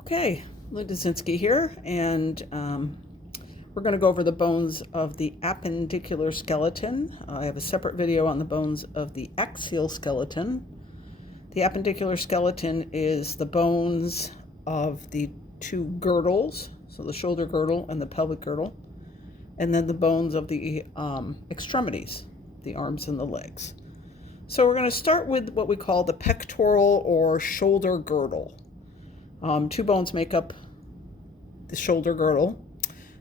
Okay, Linda Zinsky here, and we're going to go over the bones of the appendicular skeleton. I have a separate video on the bones of the axial skeleton. The appendicular skeleton is the bones of the two girdles, so the shoulder girdle and the pelvic girdle, and then the bones of the extremities, the arms and the legs. So we're going to start with what we call the pectoral or shoulder girdle. Two bones make up the shoulder girdle.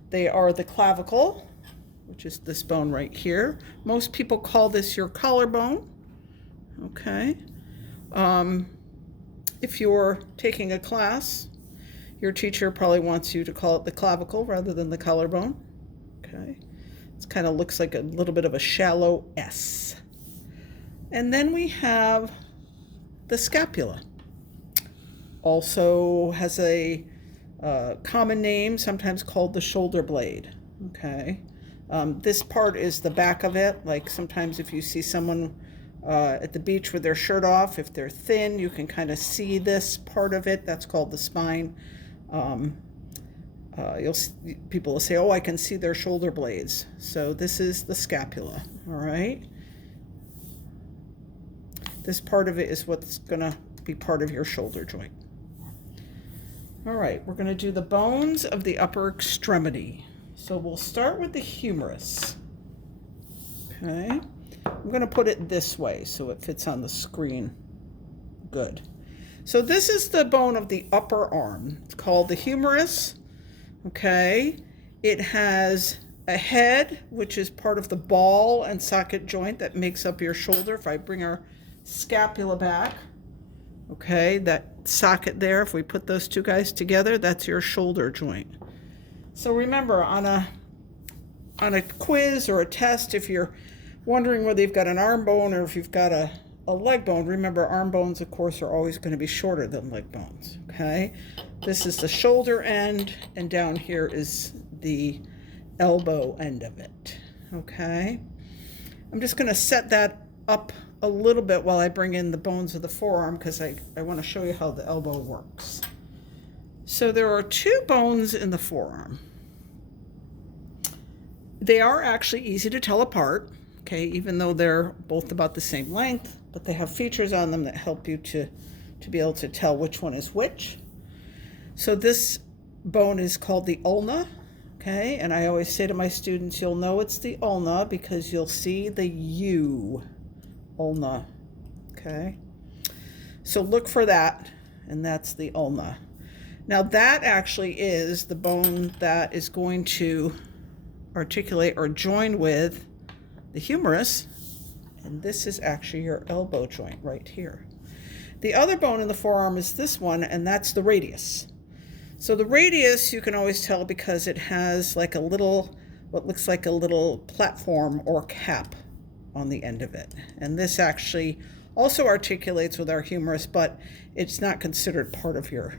They are the clavicle, which is this bone right here. Most people call this your collarbone. Okay. If you're taking a class, your teacher probably wants you to call it the clavicle rather than the collarbone. Okay. It kind of looks like a little bit of a shallow S. And then we have the scapula. Also has a common name, sometimes called the shoulder blade. Okay, this part is the back of it. Like sometimes if you see someone at the beach with their shirt off, if they're thin, you can kind of see this part of it. That's called the spine. People will say, "Oh, I can see their shoulder blades." So this is the scapula. All right. This part of it is what's going to be part of your shoulder joint. All right, we're going to do the bones of the upper extremity. So we'll start with the humerus. Okay, I'm going to put it this way so it fits on the screen. Good. So this is the bone of the upper arm. It's called the humerus. Okay, it has a head, which is part of the ball and socket joint that makes up your shoulder. If I bring our scapula back, okay, that socket there, if we put those two guys together, that's your shoulder joint. So remember, on a quiz or a test, if you're wondering whether you've got an arm bone or if you've got a leg bone, remember arm bones, of course, are always going to be shorter than leg bones. Okay, this is the shoulder end, and down here is the elbow end of it. Okay, I'm just going to set that up a little bit while I bring in the bones of the forearm, because I want to show you how the elbow works. So there are two bones in the forearm. They are actually easy to tell apart, okay, even though they're both about the same length, but they have features on them that help you to be able to tell which one is which. So this bone is called the ulna, okay, and I always say to my students, you'll know it's the ulna because you'll see the U. Ulna. Okay, so look for that, and that's the ulna. Now that actually is the bone that is going to articulate or join with the humerus, and this is actually your elbow joint right here. The other bone in the forearm is this one, and that's the radius. So the radius you can always tell because it has like a little, what looks like a little platform or cap on the end of it, and this actually also articulates with our humerus, but it's not considered part of your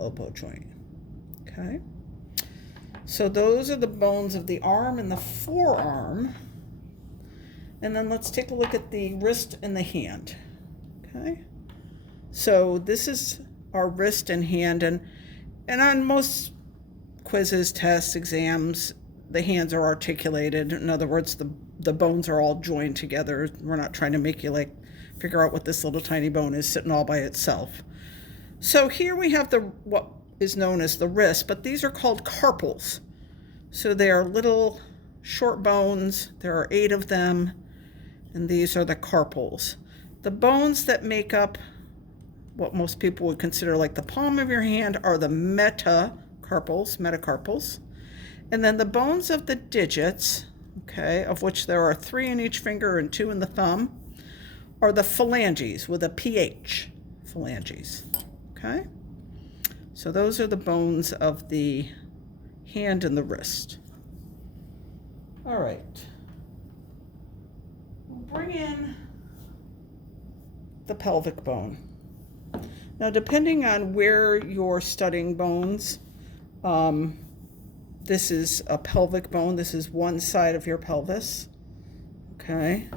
elbow joint. Okay, so those are the bones of the arm and the forearm, and then let's take a look at the wrist and the hand. Okay, so this is our wrist and hand, and on most quizzes, tests, exams, the hands are articulated. In other words, the bones are all joined together. We're not trying to make you like figure out what this little tiny bone is sitting all by itself. So here we have what is known as the wrist, but these are called carpals. So they are little short bones. There are 8 of them, and these are the carpals. The bones that make up what most people would consider like the palm of your hand are the metacarpals. And then the bones of the digits, okay, of which there are 3 in each finger and 2 in the thumb, are the phalanges with a PH, phalanges, okay? So those are the bones of the hand and the wrist. All right. We'll bring in the pelvic bone. Now, depending on where you're studying bones, this is a pelvic bone. This is one side of your pelvis. Okay.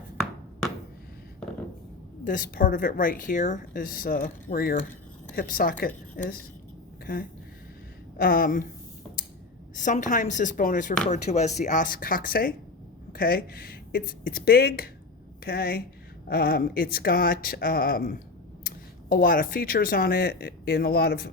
This part of it right here is where your hip socket is. Okay. Sometimes this bone is referred to as the os coxae. Okay, it's big. Okay, it's got a lot of features on it. In a lot of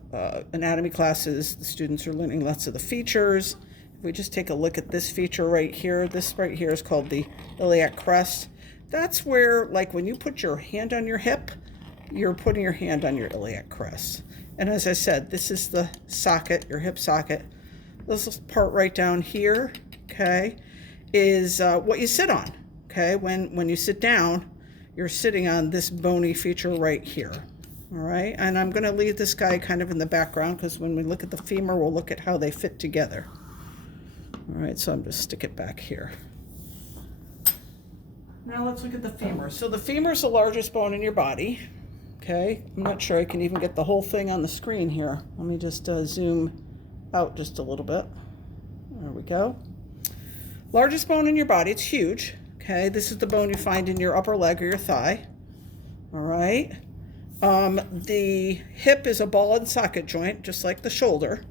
anatomy classes, the students are learning lots of the features. If we just take a look at this feature right here, this right here is called the iliac crest. That's where, like, when you put your hand on your hip, you're putting your hand on your iliac crest. And as I said, this is the socket, your hip socket. This part right down here, okay, is what you sit on, okay? When you sit down, you're sitting on this bony feature right here, all right? And I'm gonna leave this guy kind of in the background because when we look at the femur, we'll look at how they fit together. All right, so I'm just stick it back here. Now let's look at the femur. So the femur is the largest bone in your body, okay? I'm not sure I can even get the whole thing on the screen here. Let me just zoom out just a little bit. There we go. Largest bone in your body, it's huge, okay? This is the bone you find in your upper leg or your thigh, all right? The hip is a ball and socket joint, just like the shoulder.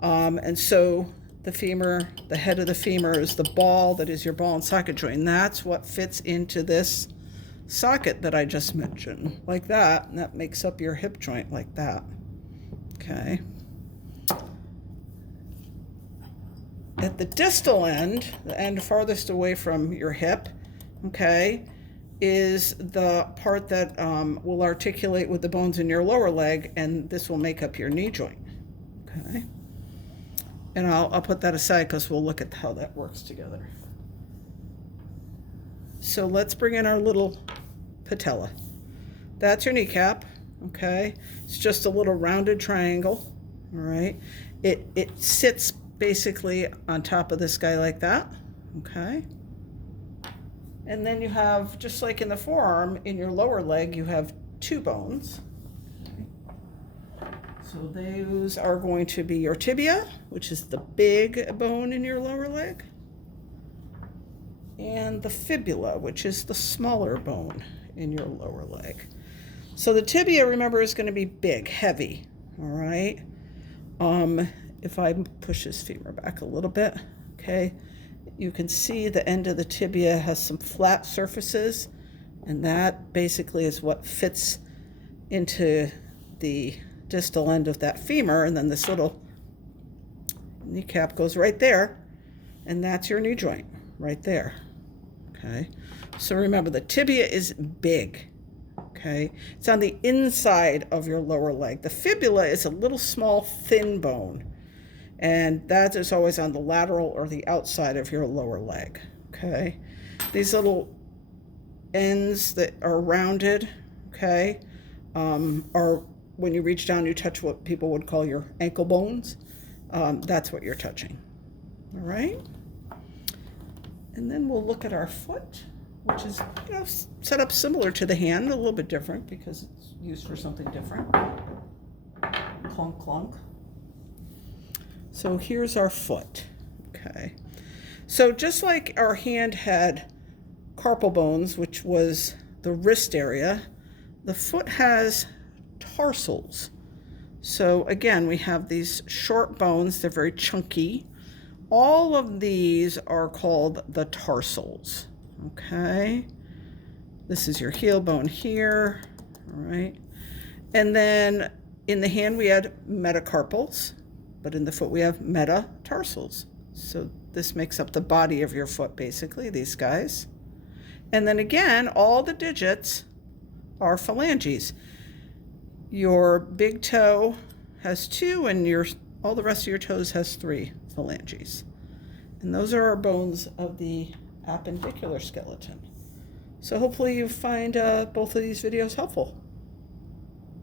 And so the femur, the head of the femur is the ball that is your ball and socket joint. And that's what fits into this socket that I just mentioned, like that. And that makes up your hip joint like that, okay? At the distal end, the end farthest away from your hip, okay, is the part that will articulate with the bones in your lower leg, and this will make up your knee joint, okay? And I'll put that aside because we'll look at how that works together. So let's bring in our little patella. That's your kneecap, okay? It's just a little rounded triangle, all right? It sits basically on top of this guy like that, okay? And then you have, just like in the forearm, in your lower leg, you have two bones. Okay. So those are going to be your tibia, which is the big bone in your lower leg, and the fibula, which is the smaller bone in your lower leg. So the tibia, remember, is going to be big, heavy, all right? If I push this femur back a little bit, okay, you can see the end of the tibia has some flat surfaces, and that basically is what fits into the distal end of that femur, and then this little kneecap goes right there, and that's your knee joint right there, okay? So remember, the tibia is big, okay? It's on the inside of your lower leg. The fibula is a little small, thin bone, and that is always on the lateral or the outside of your lower leg, okay? These little ends that are rounded, okay, are when you reach down, you touch what people would call your ankle bones. That's what you're touching, all right? And then we'll look at our foot, which is, you know, set up similar to the hand, a little bit different because it's used for something different. Clunk, clunk. So here's our foot, okay? So just like our hand had carpal bones, which was the wrist area, the foot has tarsals. So again, we have these short bones, they're very chunky. All of these are called the tarsals, okay? This is your heel bone here, all right? And then in the hand we had metacarpals, but in the foot we have metatarsals. So this makes up the body of your foot, basically, these guys. And then again, all the digits are phalanges. Your big toe has 2, and all the rest of your toes has 3 phalanges. And those are our bones of the appendicular skeleton. So hopefully you find both of these videos helpful.